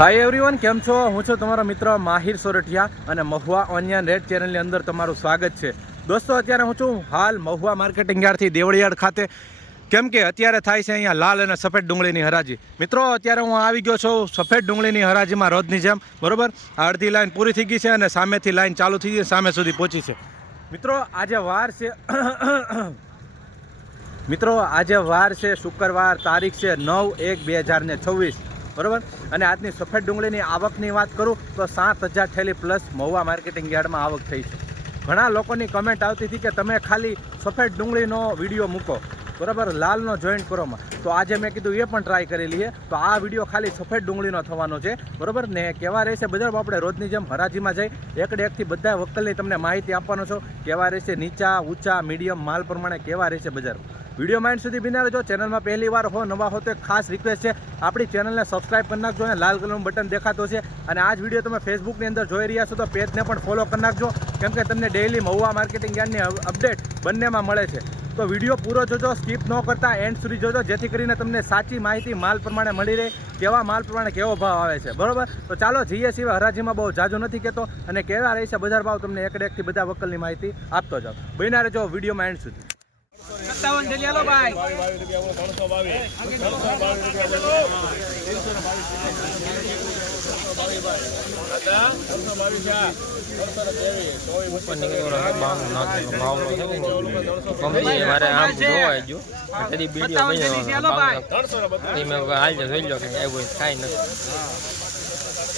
Hi everyone કેમ છો? હું છું તમારો મિત્ર માહિર સોરઠિયા અને મહુવા ઓનિયન રેડ ચેનલની અંદર તમારું સ્વાગત છે. દોસ્તો, અત્યારે હું છું હાલ મહુવા માર્કેટિંગ યાર્ડથી દેવળિયાડ ખાતે. કેમ કે અત્યારે થાય છે અહીંયા લાલ અને સફેદ ડુંગળીની હરાજી. મિત્રો, અત્યારે હું આવી ગયો છું સફેદ ડુંગળીની હરાજીમાં રોજની જેમ. બરોબર? અડધી લાઈન પૂરી થઈ ગઈ છે અને સામેથી લાઈન ચાલુ થઈ ગઈ સામે સુધી પહોંચી છે. મિત્રો, આજે વાર છે. મિત્રો, આજે વાર છે. શુક્રવાર તારીખ છે નવ એક બે હજાર છવ્વીસ. બરાબર? અને આજની સફેદ ડુંગળીની આવકની વાત કરું, તો સાત હજાર થેલી પ્લસ મહુવા માર્કેટિંગ યાર્ડમાં આવક થઈ છે. ઘણા લોકોની કમેન્ટ આવતી હતી કે તમે ખાલી સફેદ ડુંગળીનો વીડિયો મૂકો. બરાબર? લાલનો જોઈન્ટ કરોમાં તો આજે મેં કીધું એ પણ ટ્રાય કરી લઈએ. તો આ વીડિયો ખાલી સફેદ ડુંગળીનો થવાનો છે. બરાબર? ને કેવા રહેશે? બધા આપણે રોજની જેમ હરાજીમાં જઈ, એકડે એકથી બધા વકલની તમને માહિતી આપવાનો છો. કેવા રહેશે? નીચા, ઊંચા મીડિયમ માલ પ્રમાણે કેવા રહેશે બજારમાં? વીડિયો માઇન્ડ સુધી બિના રહેજો ચેનલમાં પહેલી વાર હો, નવા હો, તો ખાસ રિક્વેસ્ટ છે. આપણી ચેનલને સબસ્ક્રાઇબ કરી નાખજો અને લાલ કલરનું બટન દેખાતો છે અને આ જ વીડિયો તમે ફેસબુકની અંદર જોઈ રહ્યા છો તો પેજને પણ ફોલો કરી નાખજો. કેમ કે તમને ડેઇલી મહુવા માર્કેટિંગ યાર્ડની અપડેટ બંનેમાં મળે છે. તો વીડિયો પૂરો જોજો સ્કીપ ન કરતા એન્ડ સુધી જોજો, જેથી કરીને તમને સાચી માહિતી માલ પ્રમાણે મળી રહે, કેવા માલ પ્રમાણે કેવો ભાવ આવે છે. બરોબર? તો ચાલો જઈએ સિવાય હરાજીમાં બહુ જાજો નથી કહેતો અને કેવા રહેશે બજાર ભાવ, તમને એકડે એકથી બધા વકલની માહિતી આપતો જાઓ. બન્યા રહેજો વિડીયોમાં એન્ડ સુધી. સત્તાવન છે હાલો ભાઈ બીડીઓ મેં જોઈ લો કે એવું કાંઈ નથી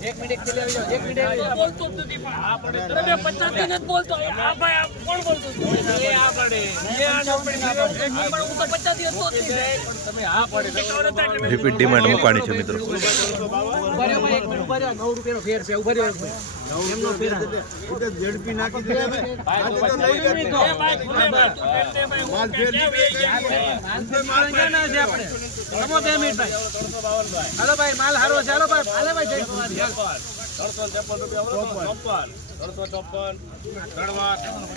એક મિનિટ એક મિનિટ બોલતો જ નથી તમે પચાસ દિન જ બોલતો આ ભાઈ કોણ બોલતો એ આ પડે. હું તો પચાસ દિવસ બોલતો. તમે આ પડે. રિપીટ ડિમાન્ડ મૂકવાની છે મિત્રો. નવ રૂપિયાનો ફેર છે ઊભા રહ્યો એમનો ફેર ઝડપી નાખી. હાલો ભાઈ માલ હારો છે. હાલો ભાઈ હાલે ભાઈ જય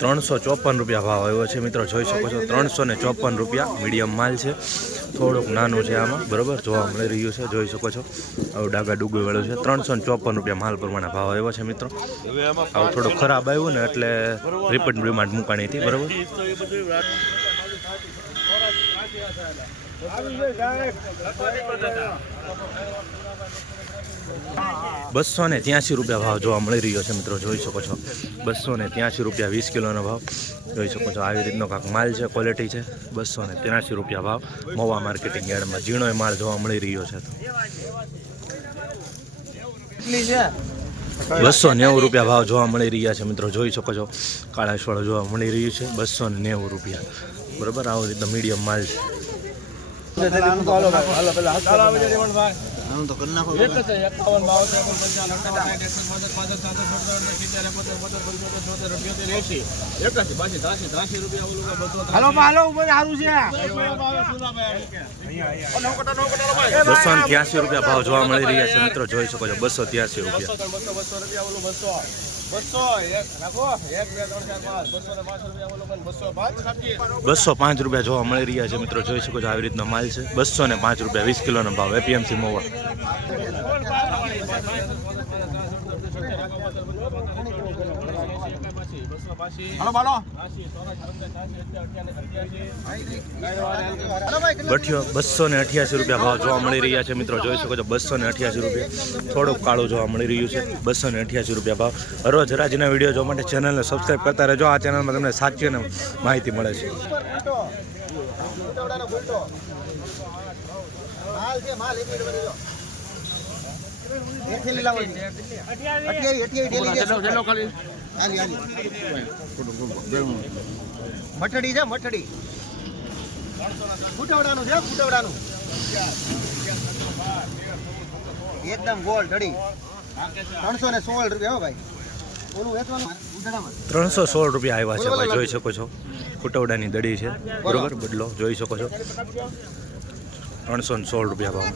ત્રણસો ચોપન રૂપિયા ભાવ આવ્યો છે મિત્રો, જોઈ શકો છો, ત્રણસો ને ચોપન રૂપિયા મીડિયમ માલ છે. થોડુંક નાનું છે આમાં, બરાબર? જોવા મળી રહ્યું છે, જોઈ શકો છો. આવું ડાગા ડુગું વાળું છે. ત્રણસો ને ચોપન રૂપિયા માલ પ્રમાણે ભાવ આવ્યો છે મિત્રો. આવું થોડું ખરાબ આવ્યું ને એટલે રિપીટ ડિમાન્ડ મૂકાણી હતી, બરોબર? બસો ને ત્યાંસી રૂપિયા ભાવ જોવા મળી રહ્યો છે મિત્રો, જોઈ શકો છો. બસો ને ત્યાંસી રૂપિયા વીસ કિલોનો ભાવ. જોઈ શકો છો, આવી રીતનો કાંક માલ છે ક્વોલિટી છે. બસો ને ત્યાંસી રૂપિયા ભાવ. મોવા માર્કેટિંગ યાર્ડમાં ઝીણો માલ જોવા મળી રહ્યો છે. બસો નેવું રૂપિયા ભાવ જોવા મળી રહ્યા છે મિત્રો, જોઈ શકો છો. કાળાશવાળો જોવા મળી રહ્યું છે બસો ને નેવું રૂપિયા. બરોબર, આવી રીતનો મીડિયમ માલ છે. આનું તો કરી નાખો હાલો હાલો ઉપર સારું છે. બસો ને ત્યાંસી રૂપિયા ભાવ જોવા મળી રહ્યા છે મિત્રો જોઈ શકો છો બસો ત્યાંસી રૂપિયા. બસો. પાંચ. રૂપિયા જોવા મળી રહ્યા છે મિત્રો જોઈ શકો છો આવી રીતનો માલ છે. બસો ને પાંચ રૂપિયા વીસ કિલોનો ભાવ એપીએમસી મોવા બઠિયો, બસો ને અઠ્યાસી રૂપિયા ભાવ જોવા મળી રહ્યા છે મિત્રો. જોઈ શકો છો, બસો ને અઠ્યાસી રૂપિયા. થોડુંક કાળું જોવા મળી રહ્યું છે. બસો ને અઠ્યાસી રૂપિયા ભાવ. રોજ હરાજીના વીડિયો જોવા માટે ચેનલને સબસ્ક્રાઈબ કરતા રહેજો. આ ચેનલમાં તમને સાચી અને માહિતી મળે છે. માલ છે, માલ. એક મિનિટ બની એક થેલી લાવો અઠ્યાવી અઠ્યાવી થેલી છે હાલી હાલી મઠડી છે મઠડી. ફૂટવડાનું છે ફૂટવડાનું એકદમ ગોળ ઢડી ત્રણસો ને સોળ રૂપિયા હો ભાઈ. ઓલું વેચવાનું? ત્રણસો સોળ રૂપિયા આવ્યા છે ભાઈ જોઈ શકો છો. ફુટવડાની દડી છે. બરોબર બદલો જોઈ શકો છો. ત્રણસો ને સોળ રૂપિયા ભાવ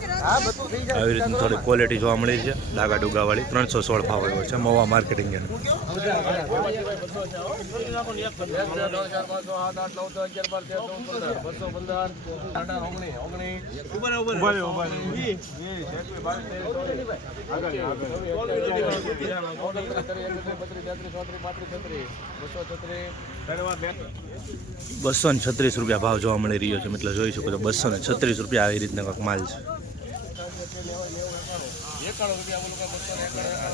આવી રીતની થોડી ક્વોલિટી જોવા મળી છે ડાગા ડુગાવાળી ત્રણસો સોળ ભાવ એવો છે મવા માર્કેટિંગ યાર્ડ બસો ને છત્રીસ રૂપિયા ભાવ જોવા મળી રહ્યો છે. મતલબ જોઈ શકો તો બસો ને છત્રીસ રૂપિયા આવી રીતના કંઈક માલ છે.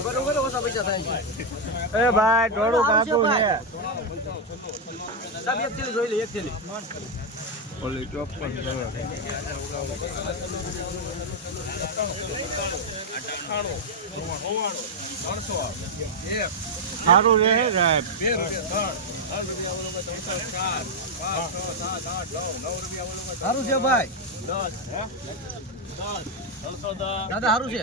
બરોબર ઓછા પૈસા એ ભાઈ થોડું કાપું છે સાહેબ એક થેલી જોઈ લે એક થેલી ઓલી ચોપન સારું રહે સાહેબ સારું છે ભાઈ. દાદા સારું છે?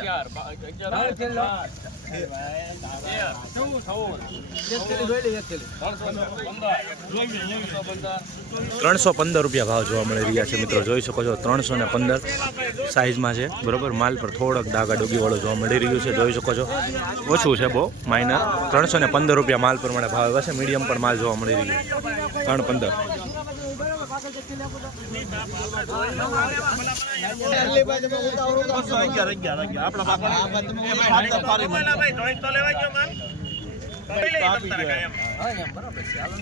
ત્રણસો પંદર રૂપિયા ભાવ જોવા મળી રહ્યા છે મિત્રો જોઈ શકો છો ત્રણસો ને પંદર સાઇઝમાં છે. બરોબર માલ પર થોડોક ડાગા ડોગીવાળો જોવા મળી રહ્યું છે જોઈ શકો છો. ઓછું છે બહુ માઇનર ત્રણસો ને પંદર રૂપિયા માલ પ્રમાણે ભાવ એવા છે મીડિયમ પણ માલ જોવા મળી રહ્યું છે. ત્રણ પંદર. એમ બરાબર છે હાલો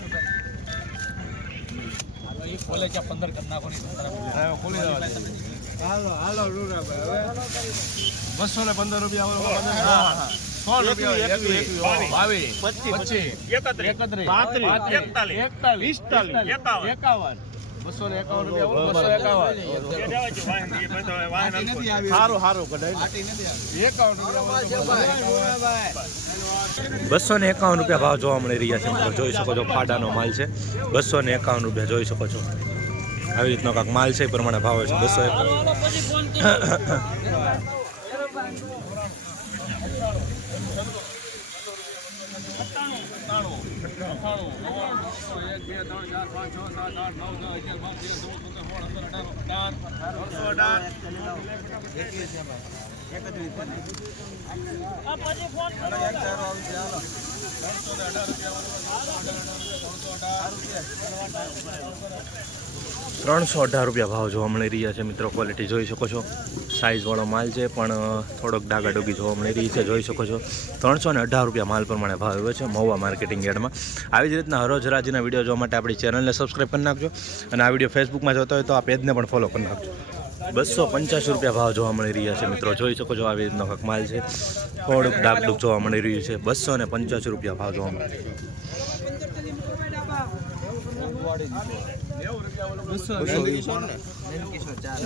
બસો ને પંદર રૂપિયા સો રૂપિયા બાવીસ પચીસ એકત્રીસ એકતાલીસ. પિસ્તાલીસ એકાવન. બસો ને એકાવન રૂપિયા સારું સારું કઢાઈ એકાવન. રૂપિયા બસો ને એકાવન રૂપિયા ભાવ જોવા મળી રહ્યા છે મિત્રો જોઈ શકો છો ફાડાનો માલ છે. બસો ને એકાવન રૂપિયા જોઈ શકો છો. આવી રીતનો કાંક માલ છે એ પ્રમાણે ભાવ છે બસો એકાવન. ત્રણસો અઢાર રૂપિયા ભાવ જોવા મળી રહ્યા છે મિત્રો. ક્વોલિટી જોઈ શકો છો. સાઇઝવાળો માલ છે પણ થોડોક ડાગાડોગી જોવા મળી રહી છે જોઈ શકો છો. ત્રણસો ને અઢાર રૂપિયા માલ પ્રમાણે ભાવ આવ્યો છે મહુવા માર્કેટિંગ યાર્ડમાં. આવી જ રીતના હરોજ રાજીના વીડિયો જોવા માટે આપણી ચેનલને સબસ્ક્રાઈબ કરી નાખજો. અને આ વીડિયો ફેસબુકમાં જોતો હોય તો આ પેજને પણ ફોલો કરી નાખજો. બસો પંચ્યાસી રૂપિયા ભાવ જોવા મળી રહ્યા છે મિત્રો. જોઈ શકો છો આવી રીતનો માલ છે. થોડુંક ડાકડુક જોવા મળી રહ્યું છે. બસો ને પંચ્યાસી રૂપિયા ભાવ જોવા મળી છે.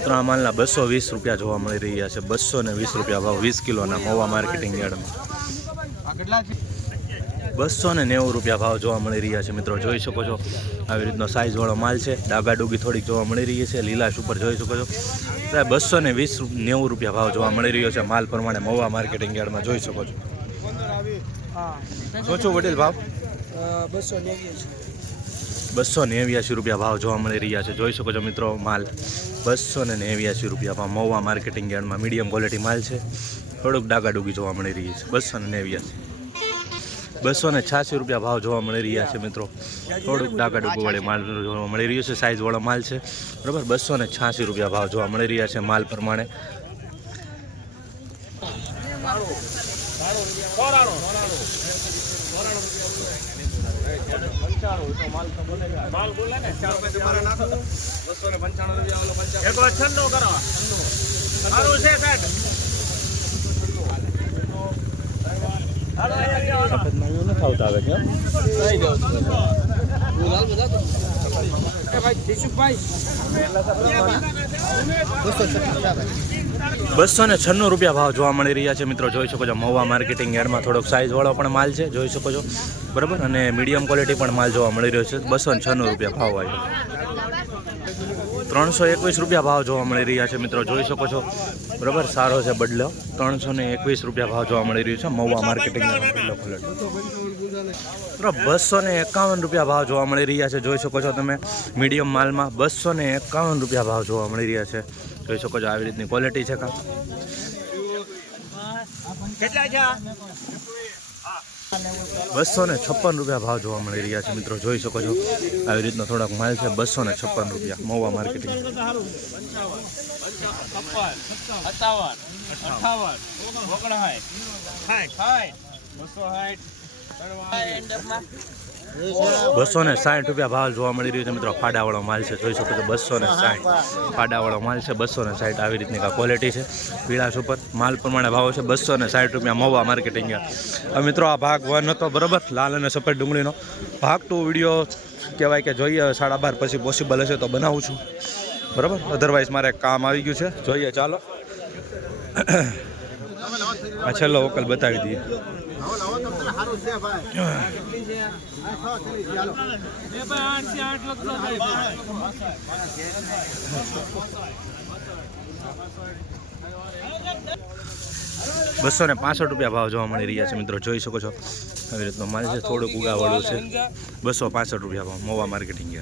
ત્રણ માલના બસો વીસ રૂપિયા જોવા મળી રહ્યા છે. બસો ને વીસ રૂપિયા ભાવ વીસ કિલોના મોવા માર્કેટિંગ યાર્ડમાં. બસો ને નેવું રૂપિયા ભાવ જોવા મળી રહ્યા છે મિત્રો, જોઈ શકો છો. આવી રીતનો સાઇઝવાળો માલ છે. ડાગા ડુગી થોડીક જોવા મળી રહી છે. લીલાશ ઉપર જોઈ શકો છો. સાહેબ બસો ને વીસ નેવું રૂપિયા ભાવ જોવા મળી રહ્યો છે. માલ પ્રમાણે મહુવા માર્કેટિંગ યાર્ડમાં જોઈ શકો છો. શું છું વડીલ ભાવ? બસો બસો નેવ્યાસી રૂપિયા ભાવ જોવા મળી રહ્યા છે. જોઈ શકો છો મિત્રો માલ. બસો ને નેવ્યાસી રૂપિયા ભાવ મહુવા માર્કેટિંગ યાર્ડમાં મીડિયમ ક્વોલિટી માલ છે. થોડુંક ડાગાડુગી જોવા મળી રહી છે. બસો ને નેવ્યાસી બસો ને છ્યાસી રૂપિયા ભાવ જોવા મળી રહ્યા છે મિત્રો. થોડુંક ડાકા ડુકુવાળી માલ જોવા મળી રહ્યું છે સાઇઝવાળો માલ છે. બરાબર? બસો ને છ્યાસી રૂપિયા ભાવ જોવા મળી રહ્યા છે માલ પ્રમાણે. છન્નો કરો. સારું છે, સાહેબ. બસો ને છન્નું રૂપિયા ભાવ જોવા મળી રહ્યા છે મિત્રો. જોઈ શકો છો, મહુવા માર્કેટિંગ યાર્ડમાં થોડોક સાઇઝવાળો પણ માલ છે. જોઈ શકો છો. બરાબર? અને મીડિયમ ક્વોલિટી પણ માલ જોવા મળી રહ્યો છે. બસો ને છન્નું રૂપિયા ભાવ આવ્યો ત્રણસો એકવીસ રૂપિયા ભાવ જોવા મળી રહ્યા છે મિત્રો, જોઈ શકો છો. બરાબર, સારો છે બદલો. ત્રણસો ને એકવીસ રૂપિયા ભાવ જોવા મળી રહ્યો છે મહુવા માર્કેટિંગ યાર્ડમાં બદલો ક્વોલિટી બસો ને એકાવન રૂપિયા ભાવ જોવા મળી રહ્યા છે. જોઈ શકો છો તમે, મીડિયમ માલમાં બસો ને એકાવન રૂપિયા ભાવ જોવા મળી રહ્યા છે. જોઈ શકો છો, આવી રીતની ક્વોલિટી છે કા. બસો ને છપ્પન રૂપિયા ભાવ જોવા મળી રહ્યા છે. મિત્રો જોઈ શકો છો આવી રીતનો થોડાક માલ છે. બસો ને છપ્પન રૂપિયા મહુવા માર્કેટિંગ બસો સાઠ બસો ને સાઠ રૂપિયા ભાવ જોવા મળી રહ્યો છે મિત્રો. ફાડાવાળો માલ છે, જોઈ શકો છો બસો ને સાઠ. ફાડાવાળો માલ છે બસો ને સાઠ. આવી રીતની ક્વોલિટી છે. પીળાશ ઉપર માલ પ્રમાણે ભાવ છે બસો ને સાઠ રૂપિયા મોવા માર્કેટિંગ મિત્રો, આ ભાગ વન હતો બરાબર, લાલ અને સફેદ ડુંગળીનો. ભાગ ટુ વીડિયો કહેવાય કે જોઈએ, સાડા બાર પછી પોસિબલ હશે તો બનાવું છું. બરાબર? અધરવાઇઝ મારે કામ આવી ગયું છે. જોઈએ, ચાલો. આ છેલ્લો વકલ બતાવી દઈએ. સારું છે ભાઈ. બસો ને પાસઠ રૂપિયા ભાવ જોવા મળી રહ્યા છે મિત્રો જોઈ શકો છો. આવી રીતનો માલ છે થોડુંક ઉગાવાળું છે. બસો પાસઠ રૂપિયા ભાવ મોવા માર્કેટિંગ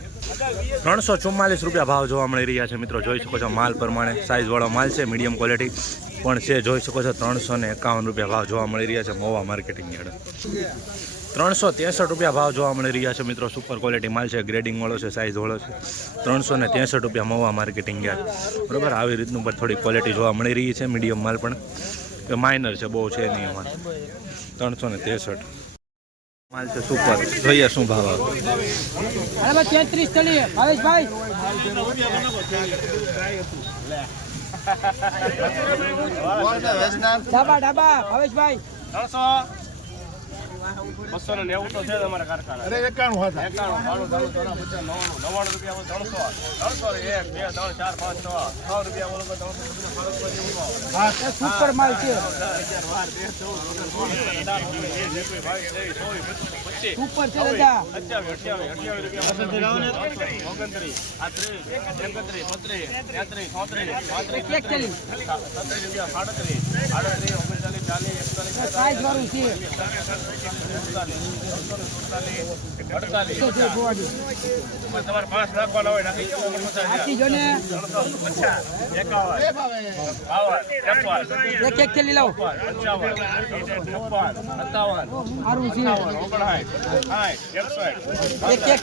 ત્રણસો ચુમ્માલીસ રૂપિયા ભાવ જોવા મળી રહ્યા છે મિત્રો જોઈ શકો છો માલ પ્રમાણે. સાઇઝવાળો માલ છે મીડિયમ ક્વોલિટી. પણ છે, જોઈ શકો છો, ત્રણસો ને એકાવન રૂપિયા ભાવ જોવા મળી રહ્યા છે મોવા માર્કેટિંગ ત્રણસો ત્રેસઠ રૂપિયા ભાવ જોવા મળી રહ્યા છે મિત્રો સુપર ક્વોલિટી માલ છે ગ્રેડિંગ વાળો છે સાઇઝ વાળો છે. ત્રણસો ને ત્રેસઠ રૂપિયા મોવા માર્કેટિંગ યાર્ડ. બરાબર, આવી રીતનું પણ થોડી ક્વોલિટી જોવા મળી રહી છે મીડિયમ માલ પણ. કે માઇનર છે, બહુ છે નહીં એમાં. ત્રણસો ને ત્રેસઠ. માલ છે સુપર જોઈએ શું ભાવ આવે. તેત્રીસ ભાવેશભાઈ. ડાબા ડાબા ભાવેશભાઈ. ત્રણસો. બસો ને નેવું તો છે તમારા કારખાના અરે એકાણું હતા એકાણું બાણું ત્રણું ચોરા પચાસ નવ્વાણું નવ્વાણું રૂપિયા ત્રણસો ત્રણસો એક બે ત્રણ ચાર પાંચ છ છ રૂપિયા બોલો તો ત્રણસો સુપર માલ છે સુપર છે દાદા અઠ્યાવીસ અઠ્યાવીસ અઠ્યાવીસ રૂપિયા ઓગણત્રીસ આ એકત્રીસ બત્રીસ તેત્રીસ ચોત્રીસ પાંત્રીસ સત્રીસ રૂપિયા સાડત્રીસ આડત્રીસ ઓગણચાલીસ ચાલીસ સાઈઝ વાળું છે એક એક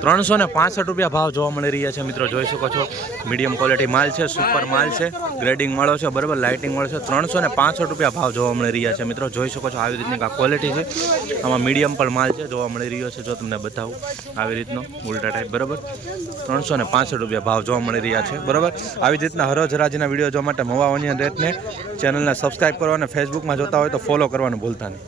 ત્રણસો ને પાસઠ રૂપિયા ભાવ જોવા મળી રહ્યા છે મિત્રો. જોઈ શકો છો મીડિયમ ક્વોલિટી માલ છે સુપર માલ છે. ગ્રેડિંગ મળો છે, બરાબર? લાઇટિંગ વાળો છે. ત્રણસો ને પાંસઠ રૂપિયા ભાવ જોવા મળી રહ્યા છે મિત્રો. જોઈ શકો છો આવી રીતની આ ક્વોલિટી છે. આમાં મીડિયમ પણ માલ છે, જોવા મળી રહ્યો છે. જો તમને બતાવું, આવી રીતનો ઉલટા ટાઈપ બરાબર? ત્રણસો ને પાંસઠ રૂપિયા ભાવ જોવા મળી રહ્યા છે, બરાબર? આવી જ રીતના હરોજરાજીના વીડિયો જોવા માટે મવા ઓનિયન રેટને ચેનલને સબસ્ક્રાઈબ કરો અને ફેસબુકમાં જોતા હોય તો ફોલો કરવાનું ભૂલતા નહીં.